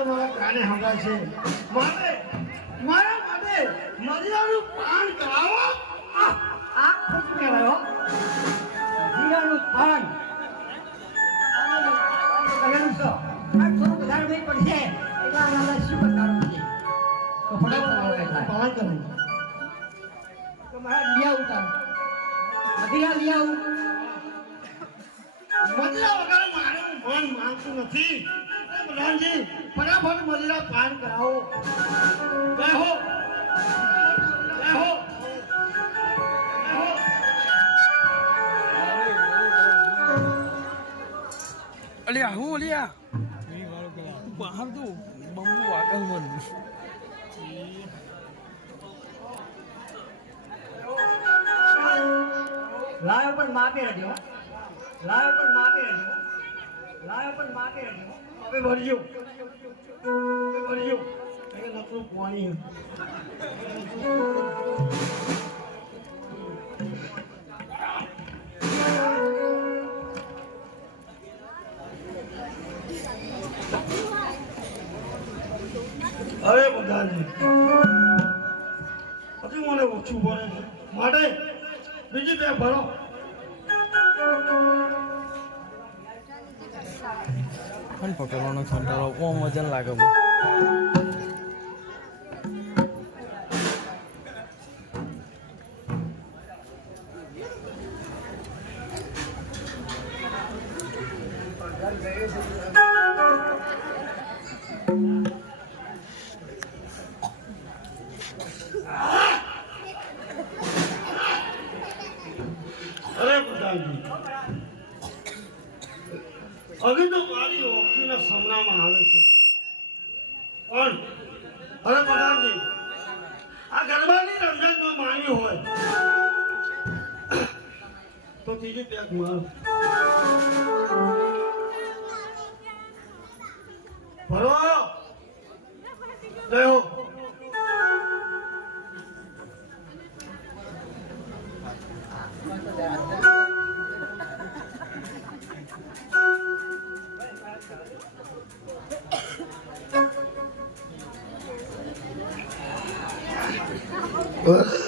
અવાજો મારા કાને સંભળાય છે. મારા માટે મદિરાનું પાન કરાવો. આ ખોટું કહેવાય હો. જીરાનું પાન કરેલું છો. આ થોડું વધારે નહીં પડશે એટલા નાના શું બતાવું છે તો ફટાફટ પાન કરું તો મારા લઈ આવું તાર મદિરા લઈ આવું. મદિરા વગર મારું મન માનતું નથી. પ્રધાનજી ફટાફટ મદિરા પાન કરાવો. બેહો બેહો. અલ્યા હું અલ્યા બહાર તો બમ્બુ આગળ મન લાયો પણ માપે રહેજો. લાયો પણ માપે રહેજો. લાયો પણ માપે રહેજો. હવે ભરજો ભરજો. અહીં નકરું પાણી. અરે બધાજી હજુ મને ઓછું પડે છે માટે બીજી બે ભરો. પણ પકડવાનો કંટાળો ઓમ વજન લાગે બહુ. અરે બધાજી હવે તો મારી ઓળખીના સામનામાં આવે છે પણ અરે પ્રધાનજી આ ગરબાની રમઝટમાં માની હોય તો ત્રીજી પેક મારો ભરો. ગયો What?